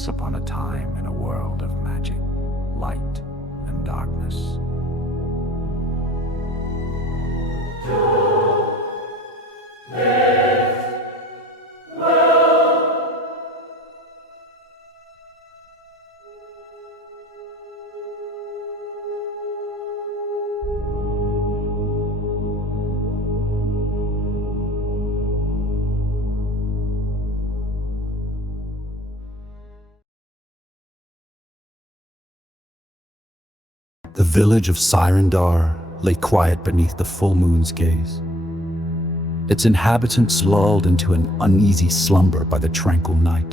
Once upon a time in a world of magic, light, and darkness. The village of Sirendar lay quiet beneath the full moon's gaze. Its inhabitants lulled into an uneasy slumber by the tranquil night.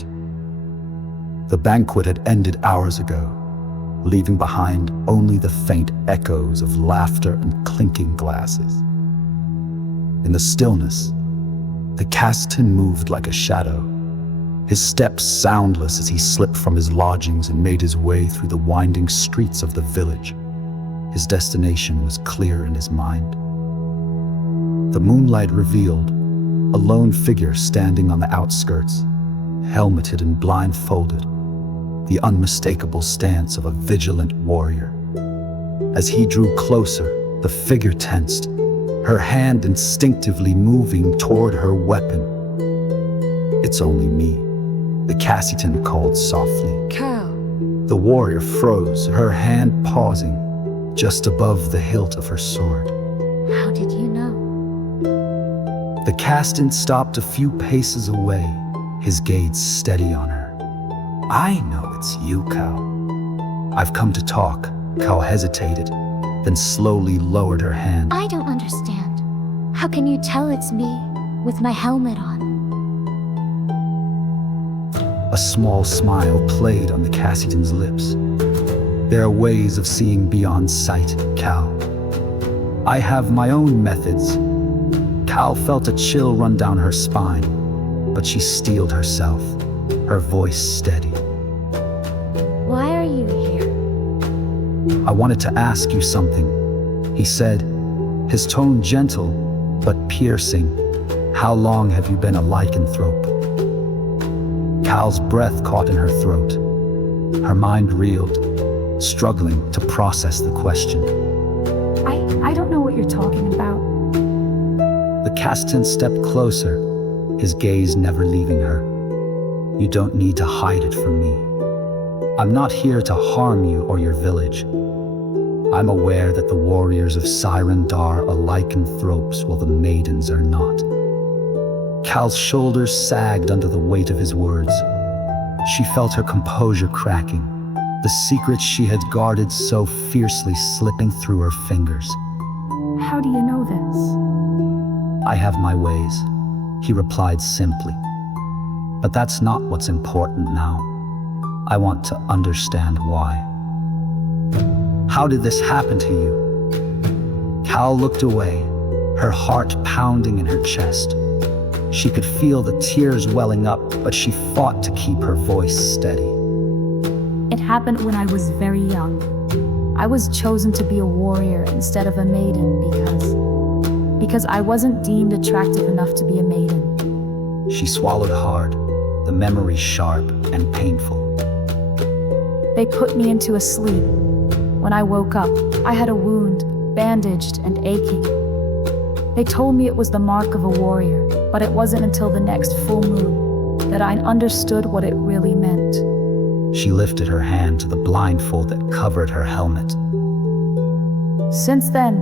The banquet had ended hours ago, leaving behind only the faint echoes of laughter and clinking glasses. In the stillness, the Castan moved like a shadow, his steps soundless as he slipped from his lodgings and made his way through the winding streets of the village. His destination was clear in his mind. The moonlight revealed a lone figure standing on the outskirts, helmeted and blindfolded, the unmistakable stance of a vigilant warrior. As he drew closer, the figure tensed, her hand instinctively moving toward her weapon. "It's only me," the Cassitan called softly. Cal. The warrior froze, her hand pausing just above the hilt of her sword. How did you know? The Castan stopped a few paces away, his gaze steady on her. "I know it's you, Cal. I've come to talk." Cal hesitated, then slowly lowered her hand. I don't understand. How can you tell it's me with my helmet on? A small smile played on the Cassitan's lips. "There are ways of seeing beyond sight, Cal. I have my own methods." Cal felt a chill run down her spine, but she steeled herself, her voice steady. Why are you here? "I wanted to ask you something," he said, his tone gentle but piercing. "How long have you been a lycanthrope?" Cal's breath caught in her throat. Her mind reeled, struggling to process the question. I don't know what you're talking about. The Castan stepped closer, his gaze never leaving her. "You don't need to hide it from me. I'm not here to harm you or your village. I'm aware that the warriors of Sirendar are lycanthropes while the maidens are not." Cal's shoulders sagged under the weight of his words. She felt her composure cracking, the secret she had guarded so fiercely slipping through her fingers. How do you know this? "I have my ways," he replied simply. "But that's not what's important now. I want to understand why. How did this happen to you?" Cal looked away, her heart pounding in her chest. She could feel the tears welling up, but she fought to keep her voice steady. It happened when I was very young. I was chosen to be a warrior instead of a maiden because I wasn't deemed attractive enough to be a maiden. She swallowed hard, the memory sharp and painful. They put me into a sleep. When I woke up, I had a wound, bandaged and aching. They told me it was the mark of a warrior, but it wasn't until the next full moon that I understood what it really meant. She lifted her hand to the blindfold that covered her helmet. Since then,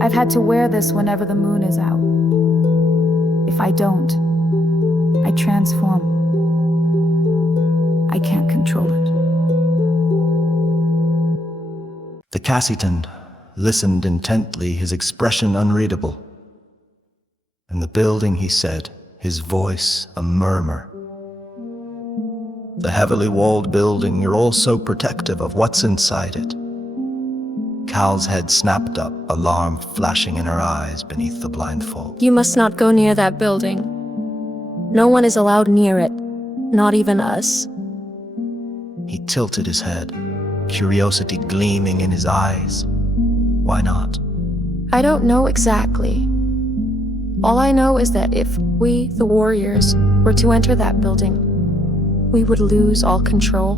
I've had to wear this whenever the moon is out. If I don't, I transform. I can't control it. The Cassitan listened intently, his expression unreadable. In the building, he said, his voice a murmur. "The heavily walled building, you're all so protective of what's inside it." Cal's head snapped up, alarm flashing in her eyes beneath the blindfold. You must not go near that building. No one is allowed near it, not even us. He tilted his head, curiosity gleaming in his eyes. Why not? I don't know exactly. All I know is that if we, the warriors, were to enter that building, we would lose all control.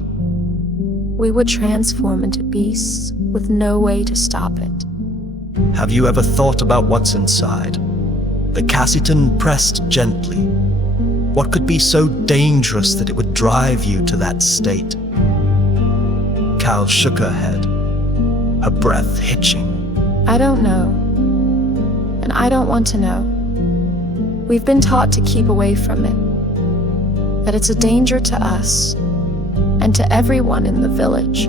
We would transform into beasts with no way to stop it. Have you ever thought about what's inside? The Cassitan pressed gently. What could be so dangerous that it would drive you to that state? Cal shook her head, her breath hitching. I don't know. And I don't want to know. We've been taught to keep away from it. That it's a danger to us and to everyone in the village.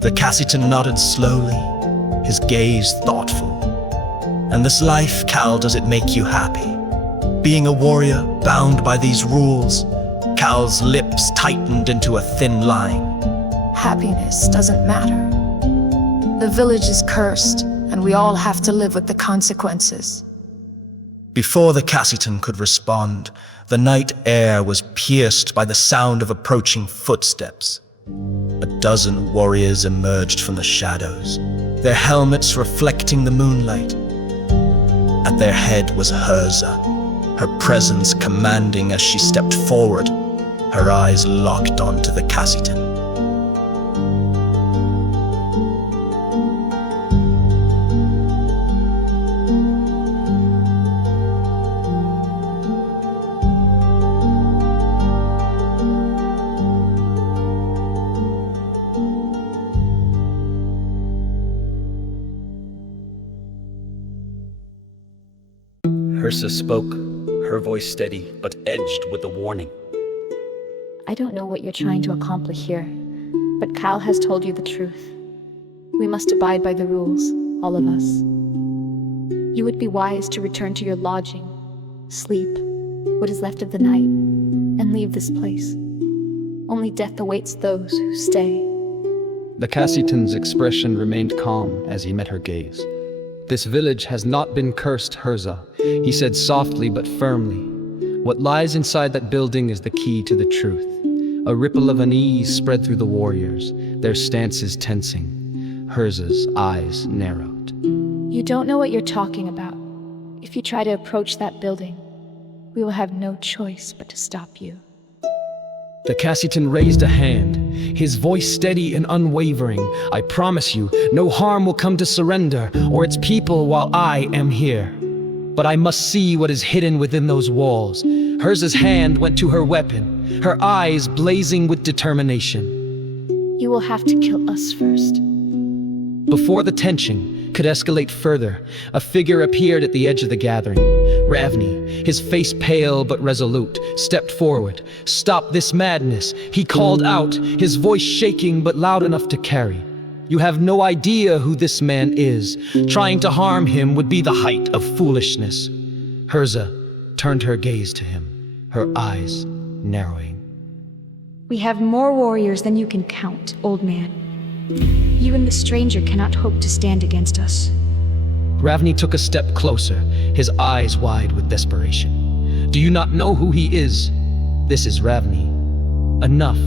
The Cassitan nodded slowly, his gaze thoughtful. And this life, Cal, does it make you happy? Being a warrior, bound by these rules? Cal's lips tightened into a thin line. Happiness doesn't matter. The village is cursed, and we all have to live with the consequences. Before the Cassitan could respond, the night air was pierced by the sound of approaching footsteps. A dozen warriors emerged from the shadows, their helmets reflecting the moonlight. At their head was Herza, her presence commanding as she stepped forward, her eyes locked onto the Cassitan. Herza spoke, her voice steady but edged with a warning. I don't know what you're trying to accomplish here, but Cal has told you the truth. We must abide by the rules, all of us. You would be wise to return to your lodging, sleep what is left of the night, and leave this place. Only death awaits those who stay. The Cassitan's expression remained calm as he met her gaze. This village has not been cursed, Herza, he said softly but firmly. What lies inside that building is the key to the truth. A ripple of unease spread through the warriors, their stances tensing. Herza's eyes narrowed. You don't know what you're talking about. If you try to approach that building, we will have no choice but to stop you. The Cassitan raised a hand, his voice steady and unwavering. I promise you, no harm will come to Sirendar or its people while I am here. But I must see what is hidden within those walls. Herza's hand went to her weapon, her eyes blazing with determination. You will have to kill us first. Before the tension could escalate further, a figure appeared at the edge of the gathering. Ravni, his face pale but resolute, stepped forward. Stop this madness, he called out, his voice shaking but loud enough to carry. You have no idea who this man is. Trying to harm him would be the height of foolishness. Herza turned her gaze to him, her eyes narrowing. We have more warriors than you can count, old man. You and the stranger cannot hope to stand against us. Ravni took a step closer, his eyes wide with desperation. Do you not know who he is? This is Ravni. Enough,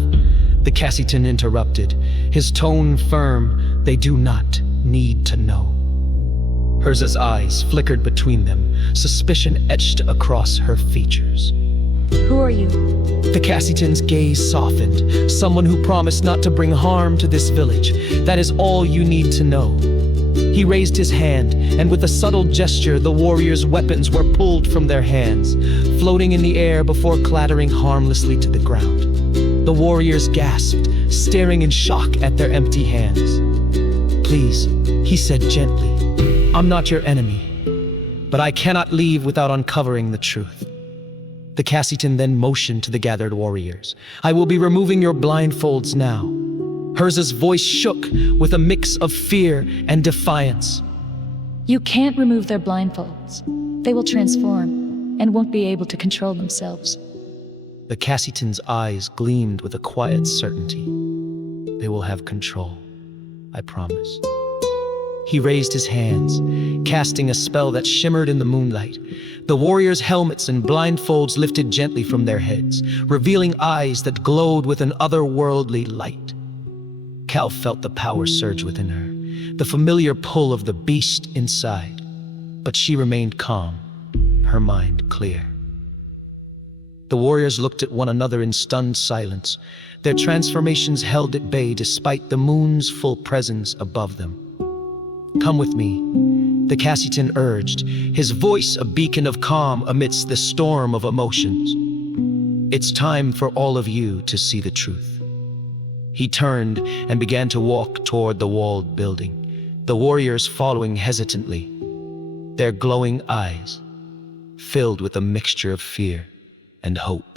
the Cassitan interrupted, his tone firm. They do not need to know. Herza's eyes flickered between them, suspicion etched across her features. Who are you? The Cassitan's gaze softened. Someone who promised not to bring harm to this village. That is all you need to know. He raised his hand, and with a subtle gesture, the warriors' weapons were pulled from their hands, floating in the air before clattering harmlessly to the ground. The warriors gasped, staring in shock at their empty hands. Please, he said gently, I'm not your enemy, but I cannot leave without uncovering the truth. The Cassitan then motioned to the gathered warriors. I will be removing your blindfolds now. Herza's voice shook with a mix of fear and defiance. You can't remove their blindfolds. They will transform and won't be able to control themselves. The Cassitan's eyes gleamed with a quiet certainty. They will have control, I promise. He raised his hands, casting a spell that shimmered in the moonlight. The warriors' helmets and blindfolds lifted gently from their heads, revealing eyes that glowed with an otherworldly light. Cal felt the power surge within her, the familiar pull of the beast inside. But she remained calm, her mind clear. The warriors looked at one another in stunned silence, their transformations held at bay despite the moon's full presence above them. "Come with me," the Cassitan urged, his voice a beacon of calm amidst the storm of emotions. "It's time for all of you to see the truth." He turned and began to walk toward the walled building, the warriors following hesitantly, their glowing eyes filled with a mixture of fear and hope.